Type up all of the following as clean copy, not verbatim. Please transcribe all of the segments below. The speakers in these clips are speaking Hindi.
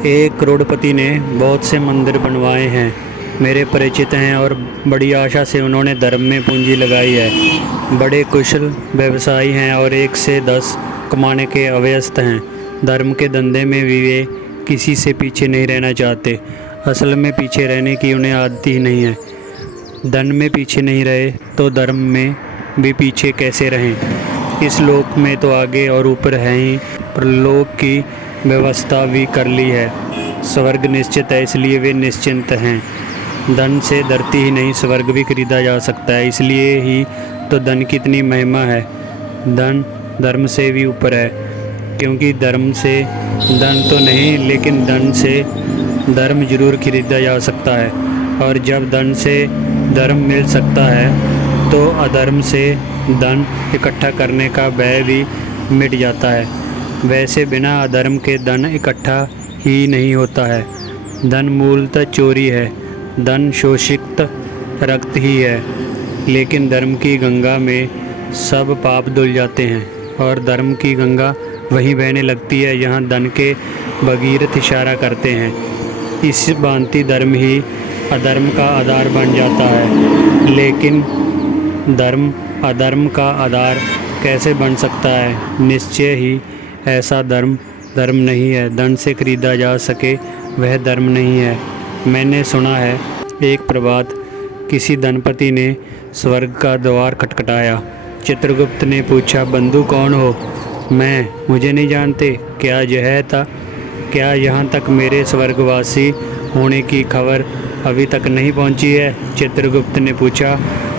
एक करोड़पति ने बहुत से मंदिर बनवाए हैं, मेरे परिचित हैं और बड़ी आशा से उन्होंने धर्म में पूंजी लगाई है। बड़े कुशल व्यवसायी हैं और 1 से 10 कमाने के अभ्यस्त हैं। धर्म के धंधे में भी वे किसी से पीछे नहीं रहना चाहते। असल में पीछे रहने की उन्हें आदत ही नहीं है। धन में पीछे नहीं रहे तो धर्म में भी पीछे कैसे रहें। इस लोक में तो आगे और ऊपर हैं ही, परलोक की व्यवस्था भी कर ली है। स्वर्ग निश्चित है, इसलिए वे निश्चिंत हैं। धन से धरती ही नहीं स्वर्ग भी खरीदा जा सकता है, इसलिए ही तो धन की इतनी महिमा है। धन धर्म से भी ऊपर है, क्योंकि धर्म से धन तो नहीं, लेकिन धन से धर्म जरूर खरीदा जा सकता है। और जब धन से धर्म मिल सकता है तो अधर्म से धन इकट्ठा करने का भय भी मिट जाता है। वैसे बिना अधर्म के धन इकट्ठा ही नहीं होता है। धन मूलतः चोरी है, धन शोषित रक्त ही है। लेकिन धर्म की गंगा में सब पाप धुल जाते हैं और धर्म की गंगा वहीं बहने लगती है जहाँ धन के भगीरथ इशारा करते हैं। इस भांति धर्म ही अधर्म का आधार बन जाता है। लेकिन धर्म अधर्म का आधार कैसे बन सकता है? निश्चय ही ऐसा धर्म धर्म नहीं है। धन से खरीदा जा सके वह धर्म नहीं है। मैंने सुना है एक प्रभात किसी धनपति ने स्वर्ग का द्वार खटखटाया। चित्रगुप्त ने पूछा, बंधु कौन हो? मैं, मुझे नहीं जानते। क्या यह था? क्या यहाँ तक मेरे स्वर्गवासी होने की खबर अभी तक नहीं पहुँची है? चित्रगुप्त ने पूछा,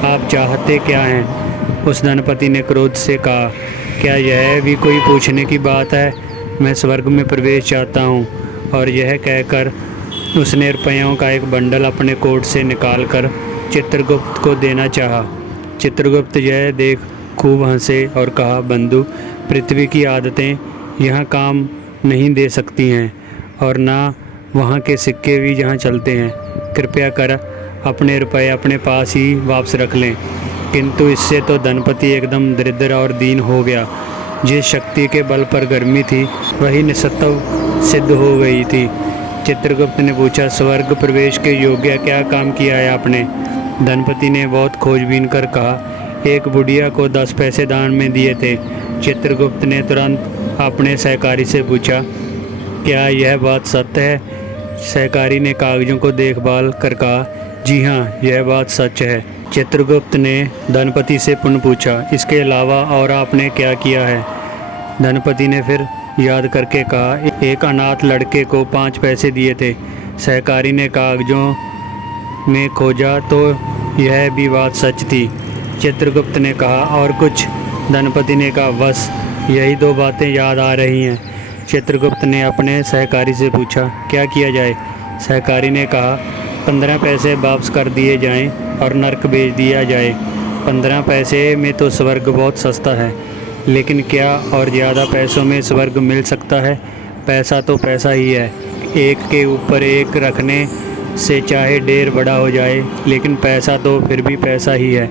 आप चाहते क्या हैं? उस धनपति ने क्रोध से कहा, क्या यह भी कोई पूछने की बात है? मैं स्वर्ग में प्रवेश चाहता हूँ। और यह कहकर उसने रुपयों का एक बंडल अपने कोट से निकालकर चित्रगुप्त को देना चाहा। चित्रगुप्त यह देख खूब हंसे और कहा, बंधु, पृथ्वी की आदतें यहाँ काम नहीं दे सकती हैं और ना वहाँ के सिक्के भी जहाँ चलते हैं। कृपया कर अपने रुपए अपने पास ही वापस रख लें। किंतु इससे तो धनपति एकदम दरिद्र और दीन हो गया। जिस शक्ति के बल पर गर्मी थी वही निस्सत्व सिद्ध हो गई थी। चित्रगुप्त ने पूछा, स्वर्ग प्रवेश के योग्य क्या काम किया है आपने? धनपति ने बहुत खोजबीन कर कहा, एक बुढ़िया को 10 पैसे दान में दिए थे। चित्रगुप्त ने तुरंत अपने सहकारी से पूछा, क्या यह बात सत्य है? सहकारी ने कागजों को देखभाल कर कहा, जी हाँ, यह बात सच है। चित्रगुप्त ने धनपति से पुनः पूछा, इसके अलावा और आपने क्या किया है? धनपति ने फिर याद करके कहा, एक अनाथ लड़के को 5 पैसे दिए थे। सहकारी ने कागजों में खोजा तो यह भी बात सच थी। चित्रगुप्त ने कहा, और कुछ? धनपति ने कहा, बस यही 2 बातें याद आ रही हैं। चित्रगुप्त ने अपने सहकारी से पूछा, क्या किया जाए? सहकारी ने कहा, 15 पैसे वापस कर दिए जाएं और नरक भेज दिया जाए। 15 पैसे में तो स्वर्ग बहुत सस्ता है, लेकिन क्या और ज़्यादा पैसों में स्वर्ग मिल सकता है? पैसा तो पैसा ही है। एक के ऊपर एक रखने से चाहे ढेर बड़ा हो जाए, लेकिन पैसा तो फिर भी पैसा ही है।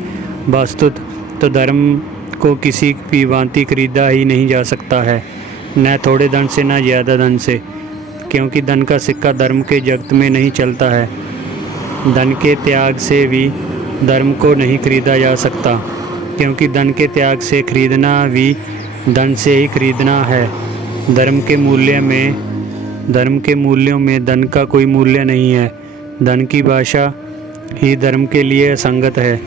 वस्तुतः तो धर्म को किसी भी भांति खरीदा ही नहीं जा सकता है, न थोड़े धन से न ज़्यादा धन से, क्योंकि धन का सिक्का धर्म के जगत में नहीं चलता है। धन के त्याग से भी धर्म को नहीं खरीदा जा सकता, क्योंकि धन के त्याग से खरीदना भी धन से ही खरीदना है। धर्म के मूल्यों में धन का कोई मूल्य नहीं है। धन की भाषा ही धर्म के लिए असंगत है।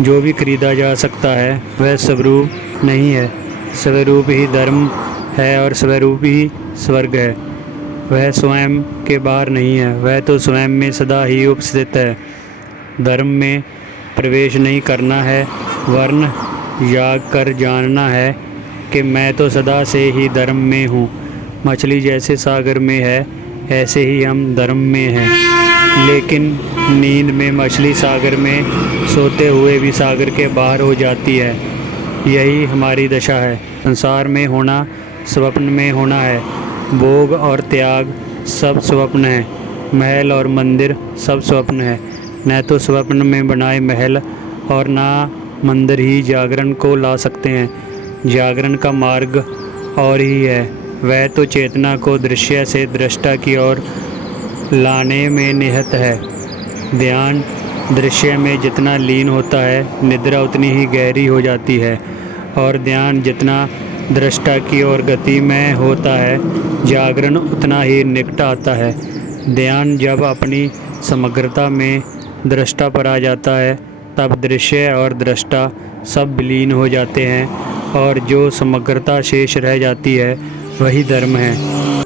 जो भी खरीदा जा सकता है वह स्वरूप नहीं है। स्वरूप ही धर्म है और स्वरूप ही स्वर्ग है। वह स्वयं के बाहर नहीं है, वह तो स्वयं में सदा ही उपस्थित है। धर्म में प्रवेश नहीं करना है, वरन याग कर जानना है कि मैं तो सदा से ही धर्म में हूँ। मछली जैसे सागर में है, ऐसे ही हम धर्म में हैं। लेकिन नींद में मछली सागर में, सोते हुए भी सागर के बाहर हो जाती है। यही हमारी दशा है। संसार में होना स्वप्न में होना है। भोग और त्याग सब स्वप्न है। महल और मंदिर सब स्वप्न है। न तो स्वप्न में बनाए महल और ना मंदिर ही जागरण को ला सकते हैं। जागरण का मार्ग और ही है, वह तो चेतना को दृश्य से दृष्टा की ओर लाने में निहित है। ध्यान दृश्य में जितना लीन होता है, निद्रा उतनी ही गहरी हो जाती है, और ध्यान जितना दृष्टा की ओर गति में होता है, जागरण उतना ही निकट आता है। ध्यान जब अपनी समग्रता में दृष्टा पर आ जाता है, तब दृश्य और दृष्टा सब विलीन हो जाते हैं, और जो समग्रता शेष रह जाती है वही धर्म है।